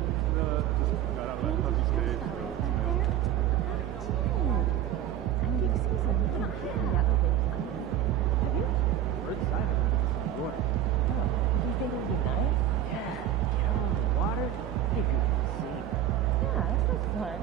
just got out of that puppy stage. Have you? We're excited. What? Do you think it would be nice? Yeah, get out on the water, take a good sea. Yeah, that sounds fun.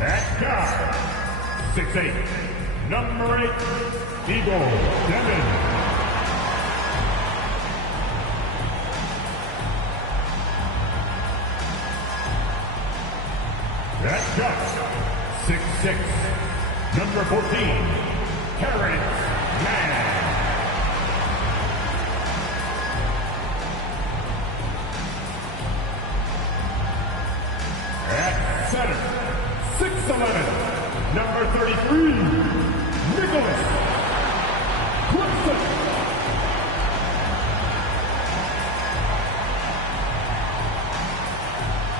At guard, 6'8", number 8, Eagle Devin. At guard, 6'6", number 14, Terrence Mann. At center, 6'11", number 33, Nicholas Clemson.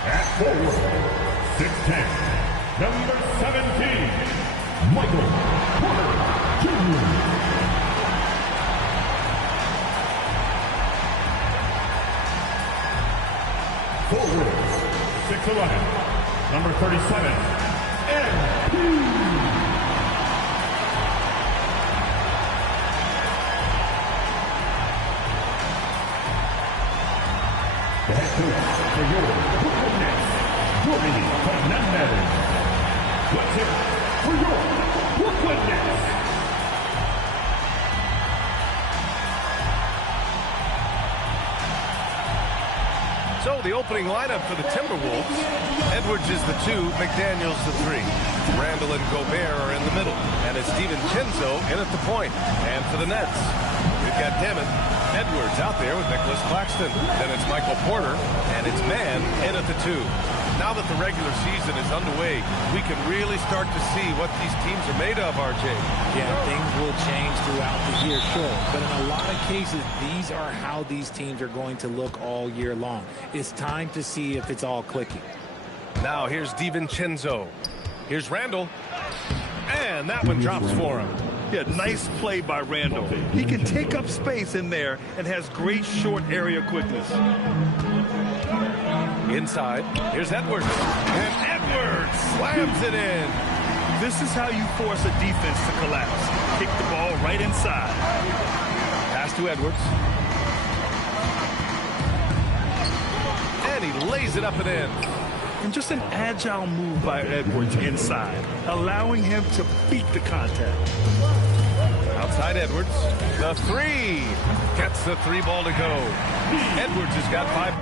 At forward, 6'10", number 17, Michael Porter Jr. 11, number 37, MP. The head coach for your Brooklyn Nets, Jorge Fernandez. Let's hear it for your Brooklyn Nets. So the opening lineup for the Timberwolves. Edwards is the 2, McDaniels the 3. Randall and Gobert are in the middle. And it's DiVincenzo in at the point. And for the Nets, we've got Damon Edwards out there with Nicholas Claxton. Then it's Michael Porter, and it's Mann in at the 2. Now that the regular season is underway, we can really start to see what these teams are made of, RJ. Yeah, things will change throughout the year, sure. But in a lot of cases, these are how these teams are going to look all year long. It's time to see if it's all clicking. Now here's DiVincenzo. Here's Randall. And that one drops for him. Yeah, nice play by Randall. He can take up space in there and has great short area quickness. Inside, here's Edwards. And Edwards slams it in. This is how you force a defense to collapse. Kick the ball right inside. Pass to Edwards. And he lays it up and in. And just an agile move by Edwards inside, allowing him to beat the contact. Outside Edwards, the 3. Gets the 3 ball to go. Edwards has got 5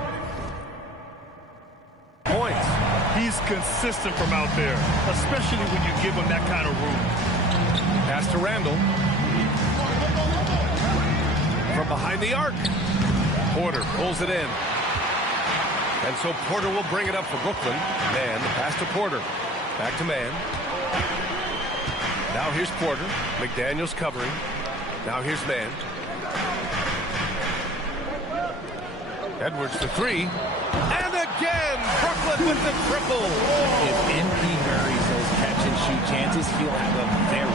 points. He's consistent from out there, especially when you give him that kind of room. Pass to Randall. From behind the arc. Porter pulls it in. And so Porter will bring it up for Brooklyn. Mann, the pass to Porter. Back to Mann. Now here's Porter. McDaniels covering. Now here's Mann. Edwards for 3. And again, Brooklyn with the triple. If MP marries those catch-and-shoot chances, he'll have a very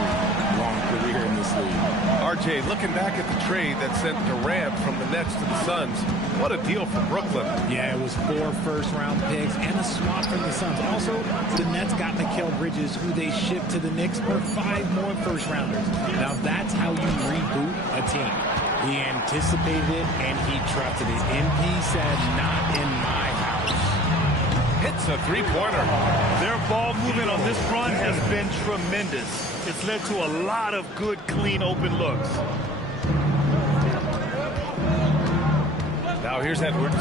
long career in this league. RJ, looking back at the trade that sent Durant from the Nets to the Suns, what a deal for Brooklyn. Yeah, it was 4 first-round picks and a swap from the Suns. Also, the Nets got Mikal Bridges, who they shipped to the Knicks for 5 more first-rounders. Now, that's how you reboot a team. He anticipated it, and he trusted it. MP said, not in my house. Hits a 3-pointer. Their ball movement on this run has been tremendous. It's led to a lot of good, clean, open looks. Now here's Edwards.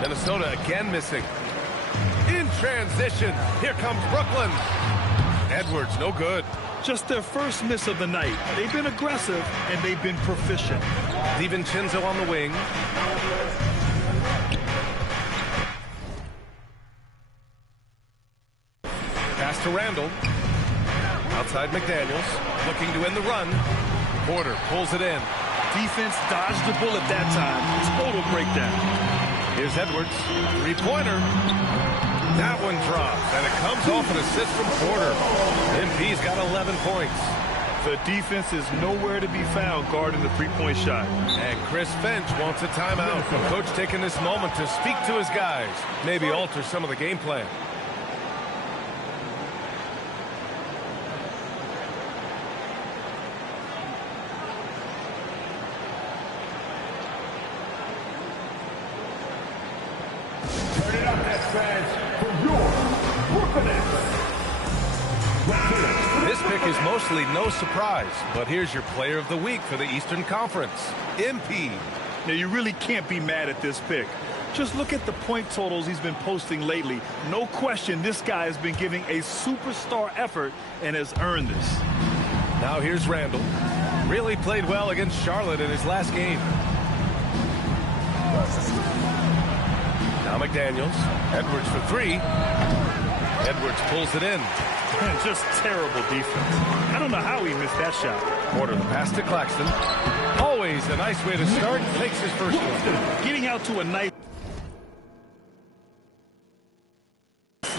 Minnesota again missing. In transition, here comes Brooklyn. Edwards, no good. Just their first miss of the night. They've been aggressive, and they've been proficient. DiVincenzo on the wing. Pass to Randall. Outside McDaniels. Looking to end the run. Porter pulls it in. Defense dodged the bullet that time. Total breakdown. Here's Edwards. 3-pointer. That one drops, and it comes off an assist from Porter. MP's got 11 points. The defense is nowhere to be found guarding the 3-point shot. And Chris Finch wants a timeout. The coach taking this moment to speak to his guys. Maybe alter some of the game plan. Turn it up, Nets fans, for your Brooklyn Nets. This pick is mostly no surprise, but here's your player of the week for the Eastern Conference, MP. Now, you really can't be mad at this pick. Just look at the point totals he's been posting lately. No question, this guy has been giving a superstar effort and has earned this. Now here's Randall. Really played well against Charlotte in his last game. Now McDaniels. Edwards for 3. Edwards pulls it in. Man, just terrible defense. I don't know how he missed that shot. Porter, the pass to Claxton. Always a nice way to start. Takes his first one. Getting out to a nice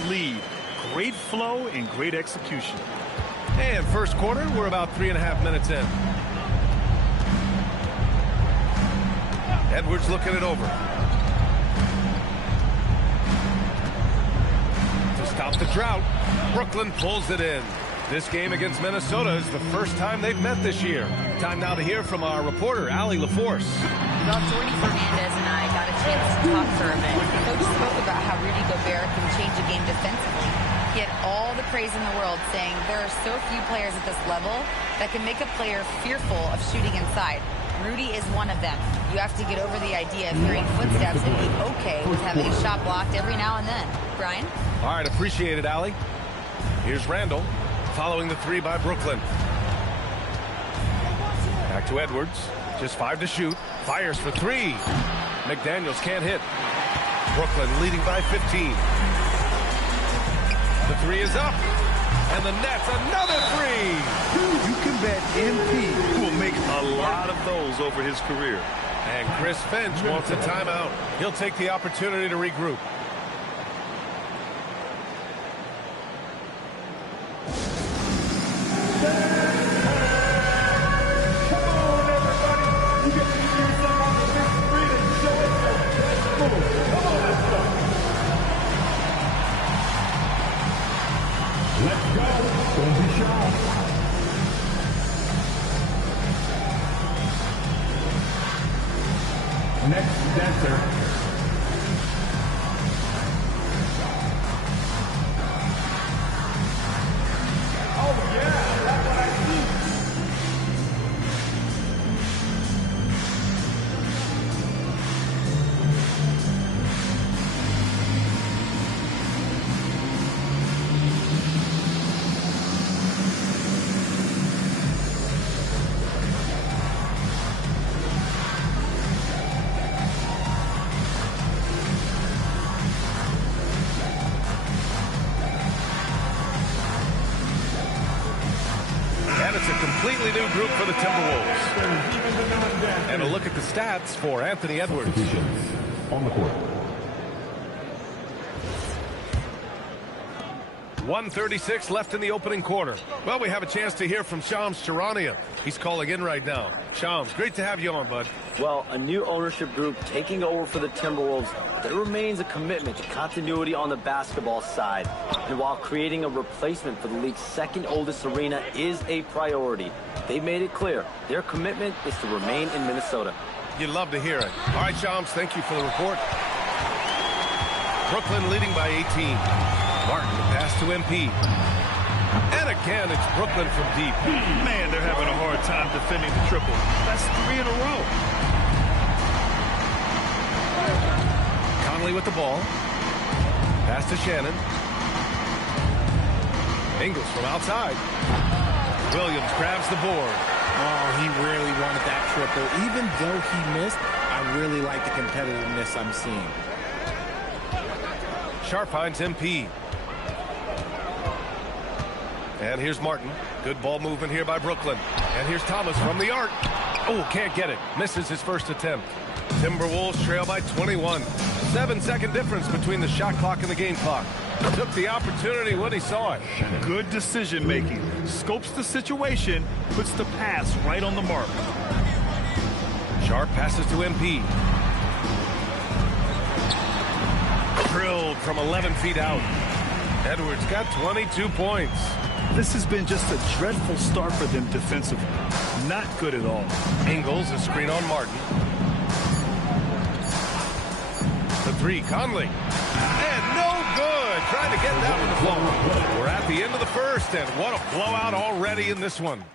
lead. Great flow and great execution. And first quarter, we're about 3.5 minutes in. Edwards looking it over. stop the drought. Brooklyn pulls it in. This game against Minnesota is the first time they've met this year. Time now to hear from our reporter, Allie LaForce. Well, Jordy Fernandez and I got a chance to talk for a minute. Coach spoke about how Rudy Gobert can change a game defensively. He had all the praise in the world, saying there are so few players at this level that can make a player fearful of shooting inside. Rudy is one of them. You have to get over the idea of hearing footsteps and be okay with having a shot blocked every now and then. Brian? All right, appreciate it, Allie. Here's Randall, following the three by Brooklyn. Back to Edwards. Just 5 to shoot. Fires for 3. McDaniels can't hit. Brooklyn leading by 15. The 3 is up. And the net's another 3. You can bet MP will make a lot of those over his career. And Chris Finch wants a timeout. He'll take the opportunity to regroup. Let's go. Don't be shy. Next dancer. Oh yeah, that's what I see. And it's a completely new group for the Timberwolves. And a look at the stats for Anthony Edwards. On the court. 1:36 left in the opening quarter. Well, we have a chance to hear from Shams Charania. He's calling in right now. Shams, great to have you on, bud. Well, a new ownership group taking over for the Timberwolves. There remains a commitment to continuity on the basketball side. And while creating a replacement for the league's second oldest arena is a priority, they've made it clear their commitment is to remain in Minnesota. You'd love to hear it. All right, Shams, thank you for the report. Brooklyn leading by 18. Martin, the pass to MP. And again, it's Brooklyn from deep. Man, they're having a hard time defending the triple. That's 3 in a row. Conley with the ball. Pass to Shannon. Ingles from outside. Williams grabs the board. Oh, he really wanted that triple. Even though he missed, I really like the competitiveness I'm seeing. Sharp finds MP. And here's Martin. Good ball movement here by Brooklyn. And here's Thomas from the arc. Oh, can't get it. Misses his first attempt. Timberwolves trail by 21. 7-second difference between the shot clock and the game clock. Took the opportunity when he saw it. Good decision making. Scopes the situation, puts the pass right on the mark. Sharp passes to MP. Drilled from 11 feet out. Edwards got 22 points. This has been just a dreadful start for them defensively. Not good at all. Ingles, a screen on Martin. The 3, Conley. And no good. Trying to get that one to fall. We're at the end of the first, and what a blowout already in this one.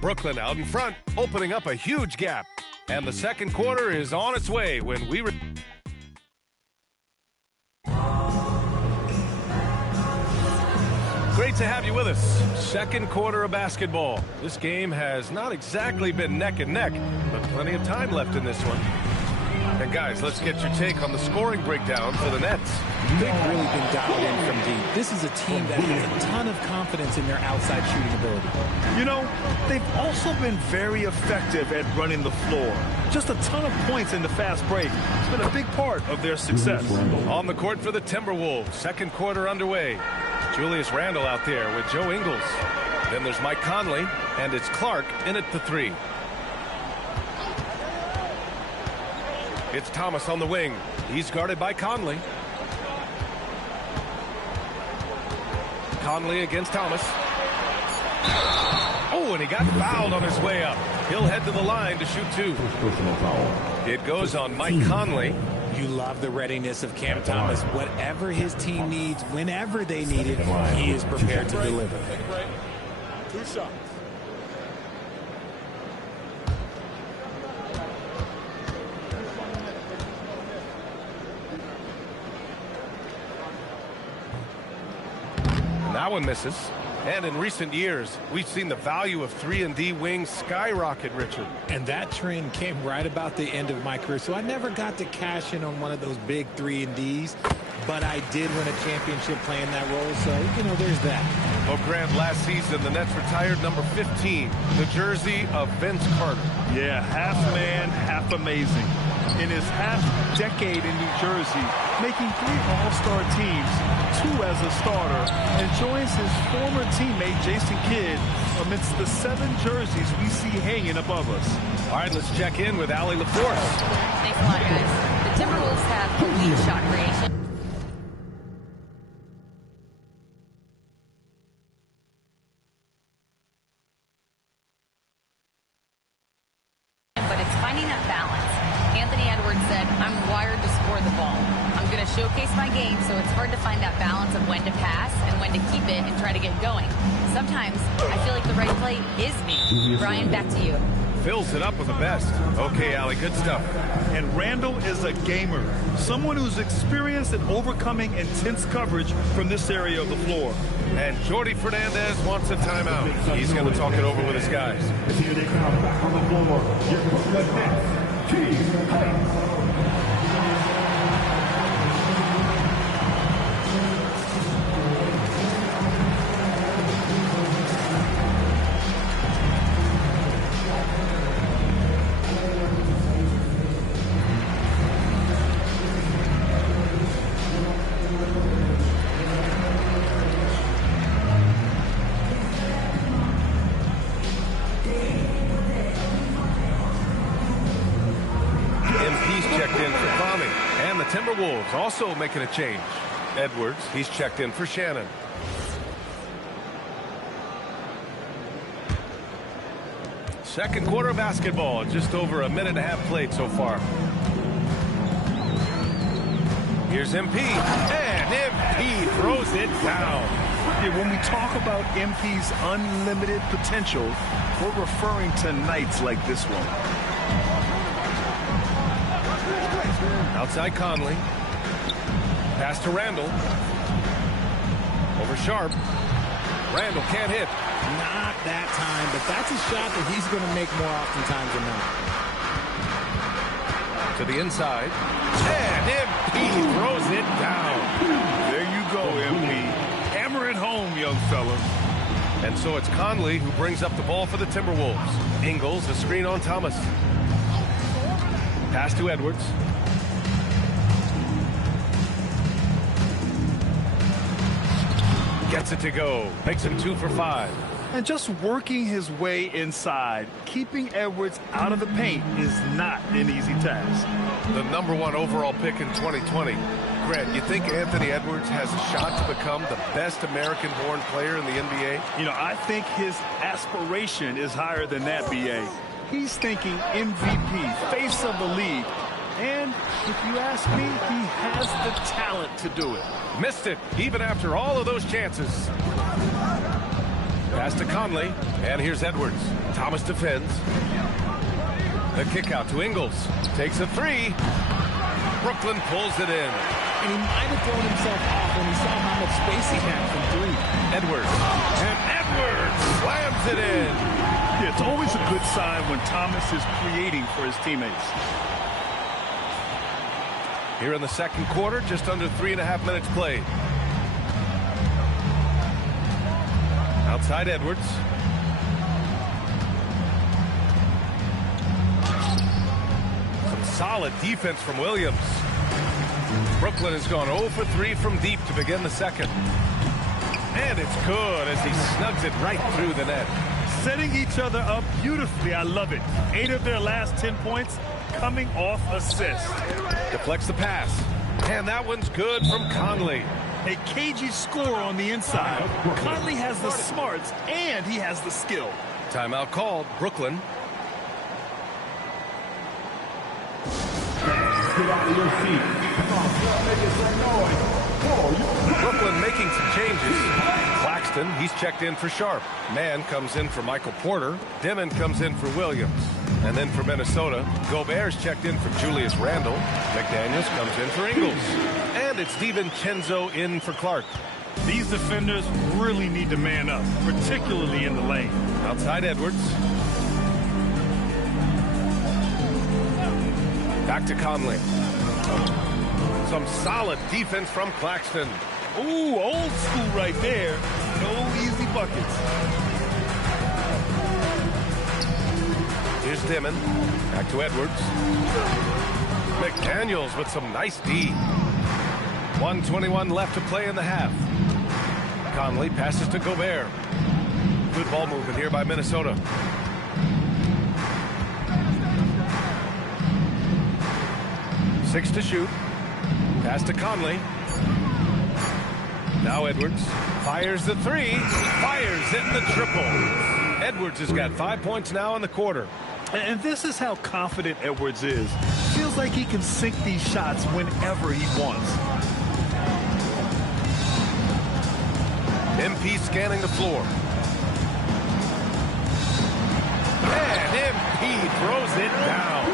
Brooklyn out in front, opening up a huge gap. And the second quarter is on its way when we... Great to have you with us. Second quarter of basketball. This game has not exactly been neck and neck, but plenty of time left in this one. And guys, let's get your take on the scoring breakdown for the Nets. They've really been dialed in from deep. This is a team that has a ton of confidence in their outside shooting ability. You know, they've also been very effective at running the floor. Just a ton of points in the fast break. It's been a big part of their success. On the court for the Timberwolves. Second quarter underway. Julius Randle out there with Joe Ingles. Then there's Mike Conley, and it's Clark in at the 3. It's Thomas on the wing. He's guarded by Conley. Conley against Thomas. Oh, and he got fouled on his way up. He'll head to the line to shoot 2. Personal foul. It goes on Mike Conley. You love the readiness of Cam Thomas. Whatever his team needs, whenever they need it, he is prepared to deliver. 2 shots. That one misses. And in recent years, we've seen the value of 3-and-D wings skyrocket, Richard. And that trend came right about the end of my career. So I never got to cash in on one of those big 3-and-Ds, but I did win a championship playing that role. So, you know, there's that. Well, Grant, last season, the Nets retired number 15, the jersey of Vince Carter. Yeah, half man, half amazing. In his half-decade in New Jersey, making 3 All-Star teams, 2 as a starter, and joins his former teammate Jason Kidd amidst the 7 jerseys we see hanging above us. All right, let's check in with Allie LaForce. Thanks a lot, guys. The Timberwolves have elite shot creation. But it's finding that balance. Anthony Edwards said, I'm wired to score the ball. I'm going to showcase my game, so it's hard to find that balance of when to pass and when to keep it and try to get going. Sometimes I feel like the right play is me. Brian, back to you. Fills it up with the best. Okay, Allie, good stuff. And Randall is a gamer, someone who's experienced in overcoming intense coverage from this area of the floor. And Jordi Fernandez wants a timeout. He's going to talk it over with his guys. Here they come back on the floor. Your Brooklyn Nets, Keith Heights. Timberwolves also making a change. Edwards, he's checked in for Shannon. Second quarter basketball, just over a minute and a half played so far. Here's MP, and MP throws it down. Yeah, when we talk about MP's unlimited potential, we're referring to nights like this one. Outside Conley. Pass to Randall. Over Sharp. Randall can't hit. Not that time, but that's a shot that he's going to make more oftentimes than not. To the inside. And MP throws it down. There you go, MP. Hammer it home, young fella. And so it's Conley who brings up the ball for the Timberwolves. Ingles, a screen on Thomas. Pass to Edwards. Gets it to go. Makes him 2 for 5. And just working his way inside, keeping Edwards out of the paint is not an easy task. The #1 overall pick in 2020. Grant, you think Anthony Edwards has a shot to become the best American-born player in the NBA? You know, I think his aspiration is higher than that, B.A. He's thinking MVP, face of the league. And if you ask me, he has the talent to do it. Missed it, even after all of those chances. Pass to Conley, and here's Edwards. Thomas defends. The kick out to Ingles. Takes a 3. Brooklyn pulls it in. And he might have thrown himself off when he saw how much space he had from 3. Edwards. And Edwards slams it in. Yeah, it's always a good sign when Thomas is creating for his teammates. Here in the second quarter, just under 3.5 minutes played. Outside Edwards. Some solid defense from Williams. Brooklyn has gone 0 for 3 from deep to begin the second. And it's good as he snugs it right through the net. Setting each other up beautifully. I love it. 8 of their last 10 points coming off assist. Deflects the pass. And that one's good from Conley. A cagey score on the inside. Conley has the smarts and he has the skill. Timeout called. Brooklyn. Get out of your seat. Come on, start making some noise. Brooklyn making some changes. Claxton, he's checked in for Sharp. Mann comes in for Michael Porter. Dimon comes in for Williams. And then for Minnesota, Gobert's checked in for Julius Randle. McDaniels comes in for Ingles. And it's DiVincenzo in for Clark. These defenders really need to man up, particularly in the lane. Outside Edwards. Back to Conley. Some solid defense from Claxton. Ooh, old school right there. No easy buckets. Here's Dimon. Back to Edwards. McDaniels with some nice D. 1:21 left to play in the half. Conley passes to Gobert. Good ball movement here by Minnesota. Six to shoot. Pass to Conley. Now Edwards fires the three. Fires hitting the triple. Edwards has got 5 points now in the quarter. And this is how confident Edwards is. Feels like he can sink these shots whenever he wants. MP scanning the floor. And MP throws it down.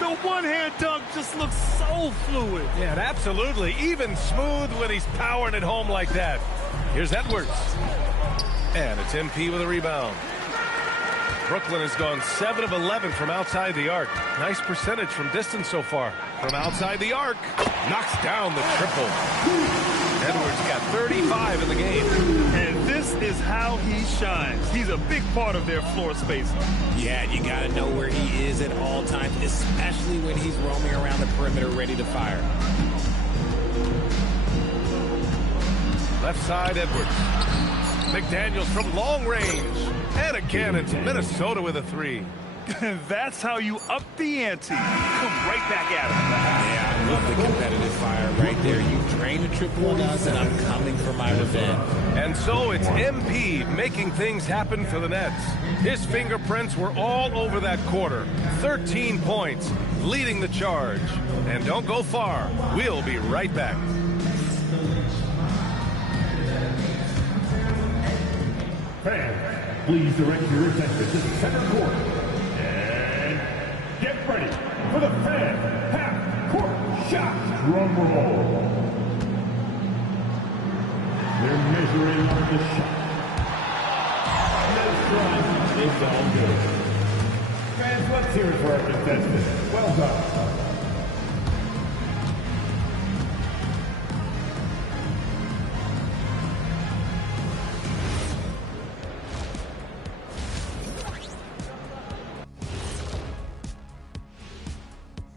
The one-hand dunk just looks so fluid. Yeah, absolutely. Even smooth when he's powering it home like that. Here's Edwards. And it's MP with a rebound. Brooklyn has gone 7 of 11 from outside the arc. Nice percentage from distance so far. From outside the arc, knocks down the triple. Edwards got 35 in the game. And this is how he shines. He's a big part of their floor space. Yeah, you got to know where he is at all times, especially when he's roaming around the perimeter ready to fire. Left side, Edwards. McDaniels from long range. And again, it's Minnesota with a three. That's how you up the ante. Come right back at him. Yeah, I love the competitive fire right there. You drain a triple on us, and I'm coming for my revenge. And so it's MP making things happen for the Nets. His fingerprints were all over that quarter. 13 points, leading the charge. And don't go far. We'll be right back. Fans, please direct your attention to the center court. And get ready for the fan half-court shot. Drum roll. They're measuring up the shot. No try. It's all good. Fans, let's hear it for our contestants. Well done.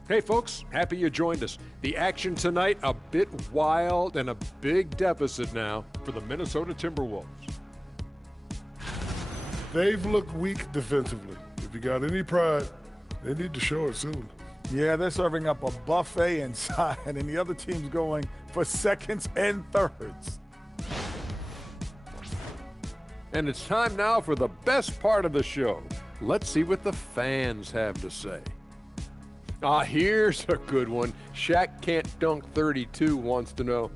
Hey folks, happy you joined us. The action tonight, a bit wild and a big deficit now for the Minnesota Timberwolves. They've looked weak defensively. If you got any pride, they need to show it soon. Yeah, they're serving up a buffet inside, and the other team's going for seconds and thirds. And it's time now for the best part of the show. Let's see what the fans have to say. Here's a good one. Shaq Can't Dunk 32 wants to know,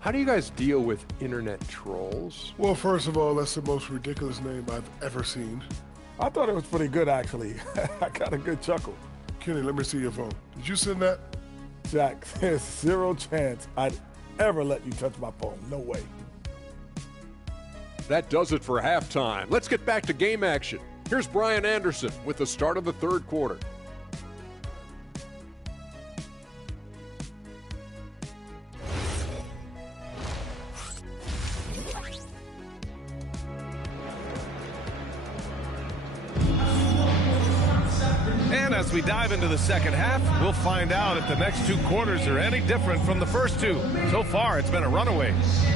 how do you guys deal with internet trolls? Well, first of all, that's the most ridiculous name I've ever seen. I thought it was pretty good, actually. I got a good chuckle. Kenny, let me see your phone. Did you send that? Jack, there's zero chance I'd ever let you touch my phone. No way. That does it for halftime. Let's get back to game action. Here's Brian Anderson with the start of the third quarter. And as we dive into the second half, we'll find out if the next two quarters are any different from the first two. So far, it's been a runaway.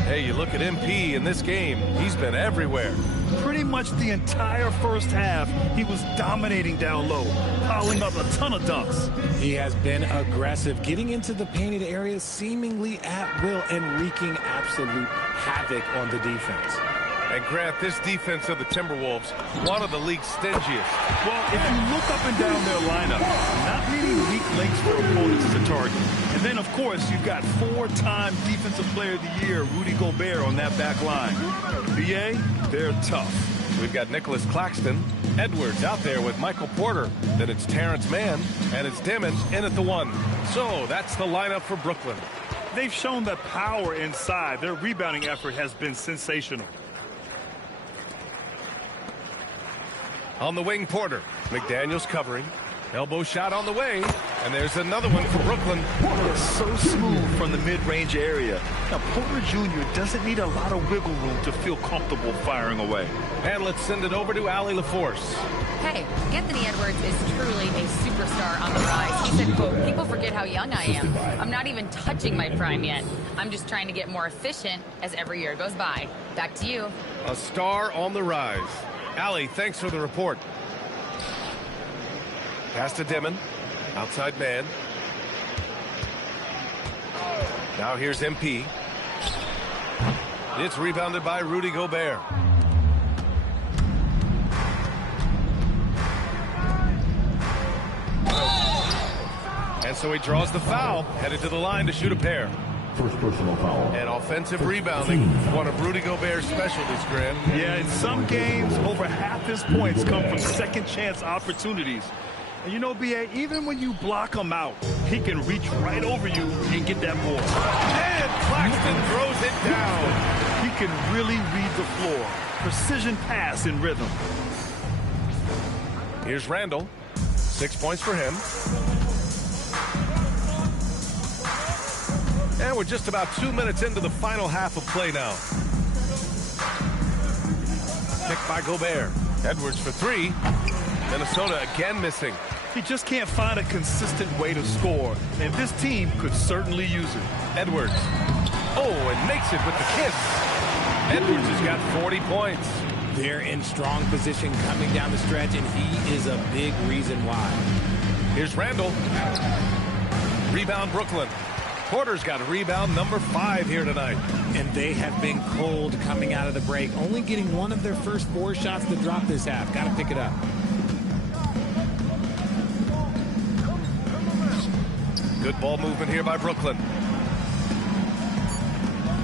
Hey, you look at MP in this game, he's been everywhere. Pretty much the entire first half, he was dominating down low, piling up a ton of dunks. He has been aggressive, getting into the painted area seemingly at will and wreaking absolute havoc on the defense. And Grant, this defense of the Timberwolves, one of the league's stingiest. Well, if you look up and down their lineup, not many weak links for opponents to target. And then, of course, you've got 4-time Defensive Player of the Year, Rudy Gobert, on that back line. BA, they're tough. We've got Nicholas Claxton, Edwards out there with Michael Porter. Then it's Terrence Mann, and it's Timmons in at the 1. So that's the lineup for Brooklyn. They've shown that power inside. Their rebounding effort has been sensational. On the wing, Porter. McDaniels covering. Elbow shot on the way. And there's another one for Brooklyn. Porter is so smooth from the mid-range area. Now, Porter Jr. doesn't need a lot of wiggle room to feel comfortable firing away. And let's send it over to Allie LaForce. Hey, Anthony Edwards is truly a superstar on the rise. He said, quote, people forget how young I am. I'm not even touching my prime yet. I'm just trying to get more efficient as every year goes by. Back to you. A star on the rise. Allie, thanks for the report. Pass to Dimon. Outside man. Now here's MP. It's rebounded by Rudy Gobert. And so he draws the foul, headed to the line to shoot a pair. First personal foul. And offensive rebounding, one of Rudy Gobert's specialties, Grant. Yeah, in some games, over half his points come from second chance opportunities. And you know, B.A., even when you block him out, he can reach right over you and get that ball. And Claxton throws it down. He can really read the floor. Precision pass in rhythm. Here's Randall. 6 points for him. And we're just about 2 minutes into the final half of play now. Picked by Gobert. Edwards for 3. Minnesota again missing. He just can't find a consistent way to score, and this team could certainly use it. Edwards. Oh, and makes it with the kiss. Edwards has got 40 points. They're in strong position coming down the stretch, and he is a big reason why. Here's Randall. Rebound Brooklyn. Porter's got rebound number 5 here tonight. And they have been cold coming out of the break, only getting one of their first 4 shots to drop this half. Got to pick it up. Good ball movement here by Brooklyn.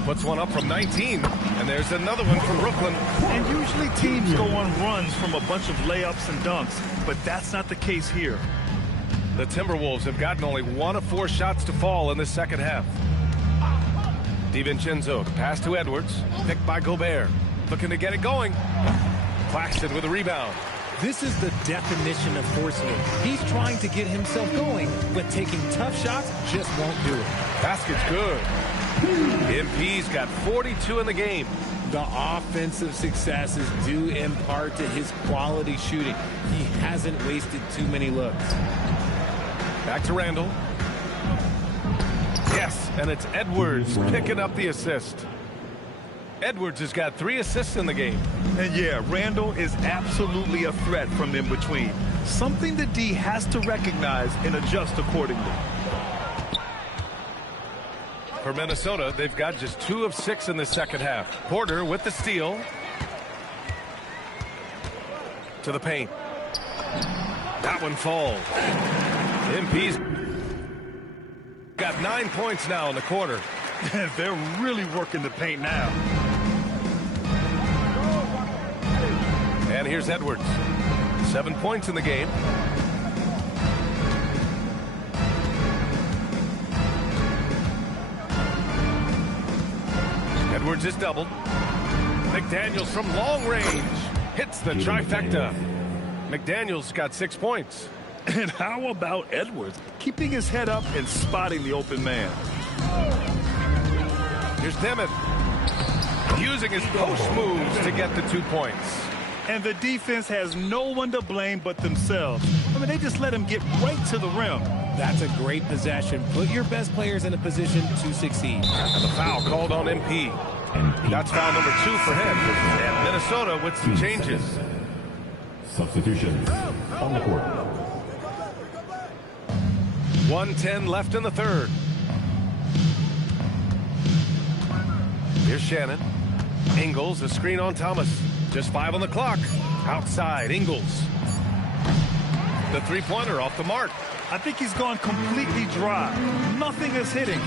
Puts one up from 19, and there's another one from Brooklyn. And usually teams go on runs from a bunch of layups and dunks, but that's not the case here. The Timberwolves have gotten only 1 of 4 shots to fall in the second half. DiVincenzo, the pass to Edwards, picked by Gobert. Looking to get it going. Claxton with a rebound. This is the definition of forcing it. He's trying to get himself going, but taking tough shots just won't do it. Basket's good. MP's got 42 in the game. The offensive success is due in part to his quality shooting. He hasn't wasted too many looks. Back to Randall. Yes, and it's Edwards picking up the assist. Edwards has got 3 assists in the game. And yeah, Randall is absolutely a threat from in between. Something the D has to recognize and adjust accordingly. For Minnesota, they've got just 2 of 6 in the second half. Porter with the steal. To the paint. That one falls. MP's got 9 points now in the quarter. They're really working the paint now. And here's Edwards. 7 points in the game. Edwards is doubled. McDaniels from long range hits the trifecta. McDaniels got 6 points. And how about Edwards keeping his head up and spotting the open man? Here's Dimon using his post moves to get the 2 points. And the defense has no one to blame but themselves. I mean, they just let him get right to the rim. That's a great possession. Put your best players in a position to succeed. And the foul called on MP. That's foul number 2 for him. And Minnesota with some changes. Substitutions on the court. 1:10 left in the third. Here's Shannon. Ingles, a screen on Thomas. Just 5 on the clock. Outside, Ingles. The three-pointer off the mark. I think he's gone completely dry. Nothing is hitting.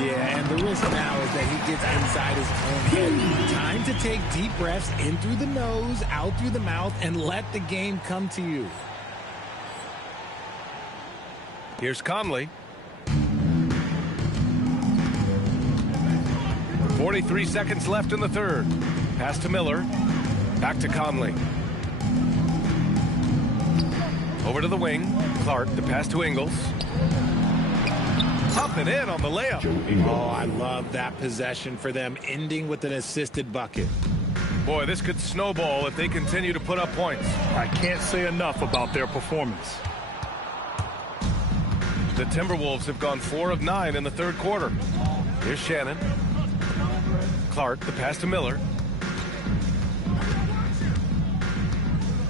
Yeah, and the risk now is that he gets inside his own head. Time to take deep breaths in through the nose, out through the mouth, and let the game come to you. Here's Conley. 43 seconds left in the third. Pass to Miller. Back to Conley. Over to the wing. Clark, the pass to Ingles. Up and in on the layup. Oh, I love that possession for them, ending with an assisted bucket. Boy, this could snowball if they continue to put up points. I can't say enough about their performance. The Timberwolves have gone 4 of 9 in the third quarter. Here's Shannon. Clark, the pass to Miller.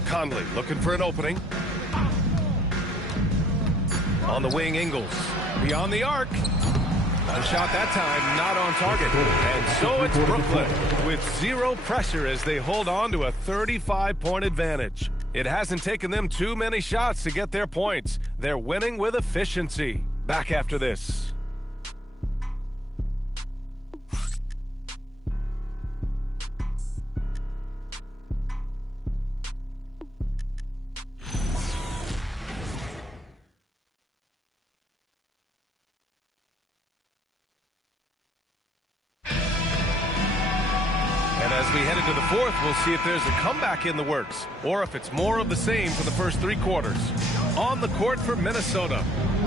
Conley looking for an opening. On the wing, Ingles. Beyond the arc. One shot that time, not on target. And so it's Brooklyn with 0 pressure as they hold on to a 35-point advantage. It hasn't taken them too many shots to get their points. They're winning with efficiency. Back after this. As we head into the fourth, we'll see if there's a comeback in the works or if it's more of the same for the first 3 quarters. On the court for Minnesota,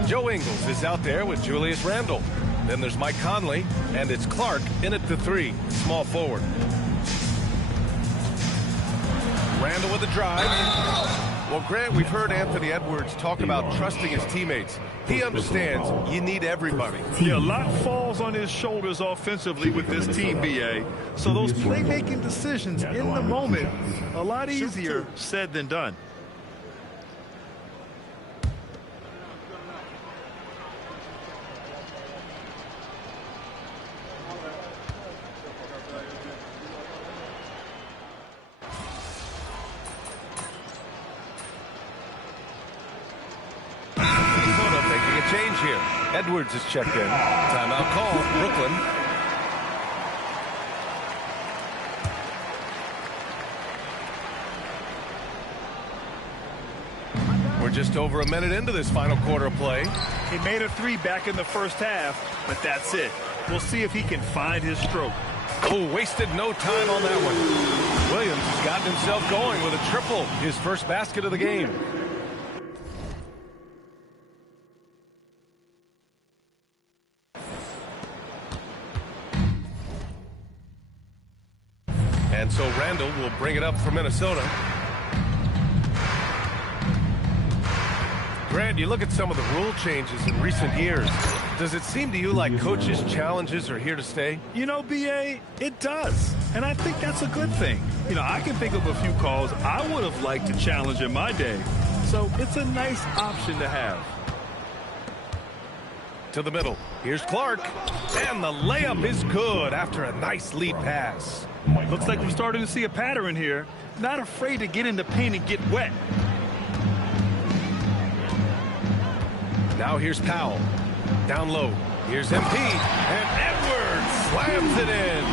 Joe Ingles is out there with Julius Randle. Then there's Mike Conley, and it's Clark in at the 3, small forward. Randle with a drive. Well, Grant, we've heard Anthony Edwards talk about trusting his teammates. He understands you need everybody. Yeah, a lot falls on his shoulders offensively with this team, BA. So those playmaking decisions in the moment, a lot easier said than done. Change here. Edwards is checked in. Timeout call, Brooklyn. We're just over a minute into this final quarter of play. He made a 3 back in the first half, but that's it. We'll see if he can find his stroke. Oh, wasted no time on that one. Williams has gotten himself going with a triple, his first basket of the game. And so Randle will bring it up for Minnesota. Grant, you look at some of the rule changes in recent years. Does it seem to you like coaches' challenges are here to stay? You know, BA, it does. And I think that's a good thing. You know, I can think of a few calls I would have liked to challenge in my day. So it's a nice option to have. To the middle. Here's Clark. And the layup is good after a nice lead pass. Looks like we're starting to see a pattern here. Not afraid to get in the paint and get wet. Now here's Powell. Down low. Here's MP. And Edwards slams it in.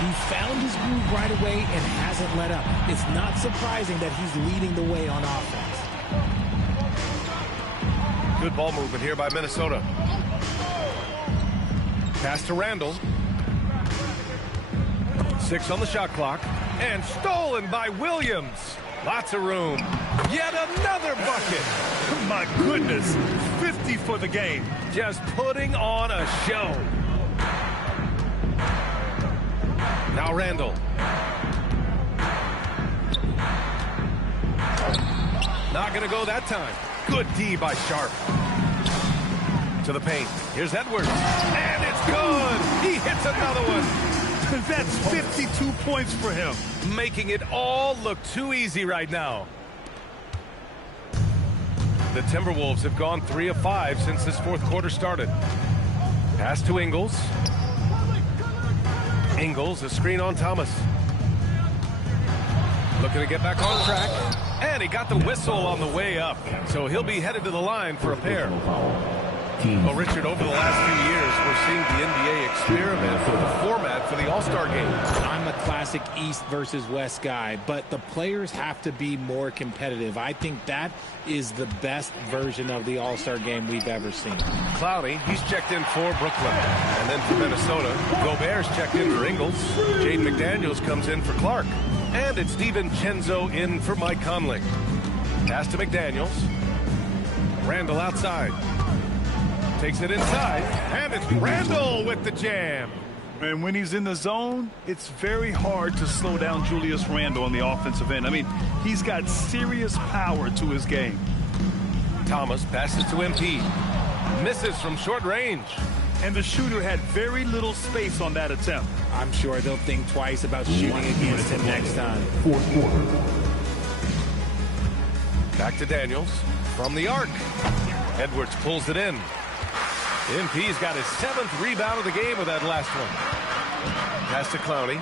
He found his groove right away and hasn't let up. It's not surprising that he's leading the way on offense. Good ball movement here by Minnesota. Pass to Randle. 6 on the shot clock. And stolen by Williams. Lots of room. Yet another bucket. My goodness. 50 for the game. Just putting on a show. Now Randle. Not going to go that time. Good D by Sharp. To the paint. Here's Edwards. And it's good. He hits another one. That's 52 points for him. Making it all look too easy right now. The Timberwolves have gone 3 of 5 since this fourth quarter started. Pass to Ingles. Ingles, a screen on Thomas. Looking to get back on track. And he got the whistle on the way up. So he'll be headed to the line for a pair. Well, Richard, over the last few years, we're seeing the NBA experiment with the format for the All-Star game. I'm a classic East versus West guy, but the players have to be more competitive. I think that is the best version of the All-Star game we've ever seen. Clowney, he's checked in for Brooklyn. And then for Minnesota, Gobert's checked in for Ingles. Jaden McDaniels comes in for Clark. And it's DiVincenzo in for Mike Conley. Pass to McDaniels. Randall outside. Takes it inside, and it's Randall with the jam. And when he's in the zone, it's very hard to slow down Julius Randle on the offensive end. I mean, he's got serious power to his game. Thomas passes to MP. Misses from short range. And the shooter had very little space on that attempt. I'm sure they'll think twice about shooting against him next time. Fourth quarter. Back to Daniels from the arc. Edwards pulls it in. MP's got his 7th rebound of the game with that last one. Pass to Clowney.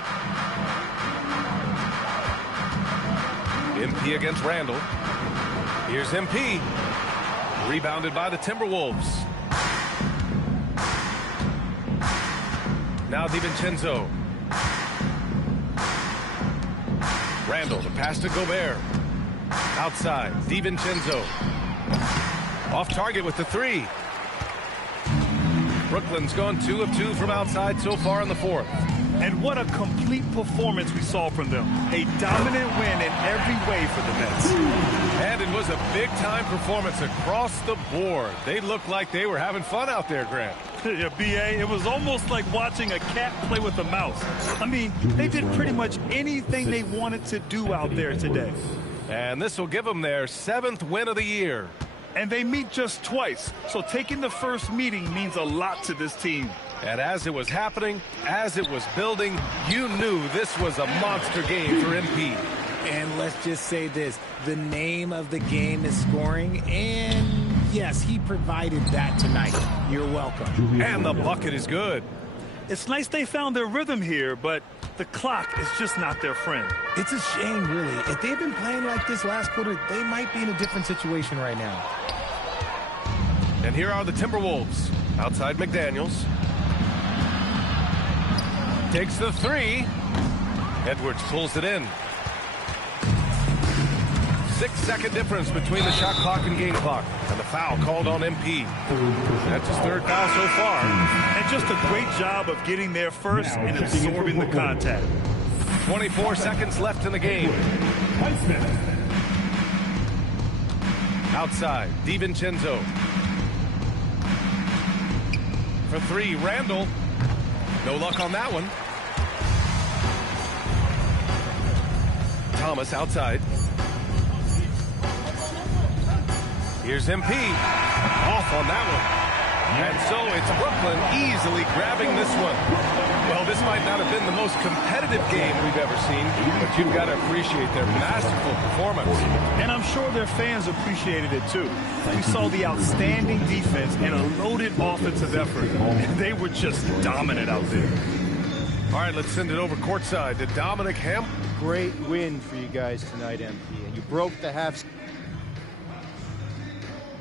MP against Randall. Here's MP. Rebounded by the Timberwolves. Now DiVincenzo. Randall, the pass to Gobert. Outside, DiVincenzo. Off target with the 3. Brooklyn's gone 2 of 2 from outside so far in the fourth. And what a complete performance we saw from them. A dominant win in every way for the Nets. And it was a big-time performance across the board. They looked like they were having fun out there, Grant. Yeah, B.A., it was almost like watching a cat play with a mouse. I mean, they did pretty much anything they wanted to do out there today. And this will give them their 7th win of the year. And they meet just twice, so taking the first meeting means a lot to this team. And as it was happening, as it was building, you knew this was a monster game for MP. And let's just say this, the name of the game is scoring, and yes, he provided that tonight. You're welcome. And the bucket is good. It's nice they found their rhythm here, but the clock is just not their friend. It's a shame, really. If they've been playing like this last quarter, they might be in a different situation right now. And here are the Timberwolves. Outside McDaniels. Takes the 3. Edwards pulls it in. 6-second difference between the shot clock and game clock. And the foul called on MP. That's his 3rd foul so far. And just a great job of getting there first and absorbing the contact. 24 seconds left in the game. Outside, DiVincenzo. For 3, Randall. No luck on that one. Thomas outside. Here's MP. Off on that one. And so it's Brooklyn easily grabbing this one. Well, this might not have been the most competitive game we've ever seen, but you've got to appreciate their masterful performance. And I'm sure their fans appreciated it too. We saw the outstanding defense and a loaded offensive effort. And they were just dominant out there. All right, let's send it over courtside to Dominic Hemp. Great win for you guys tonight, MP. And you broke the half.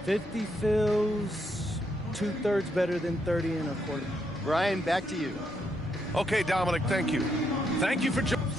50 feels 2/3 better than 30 in a quarter. Brian, back to you. Okay, Dominic, thank you. Thank you for joining.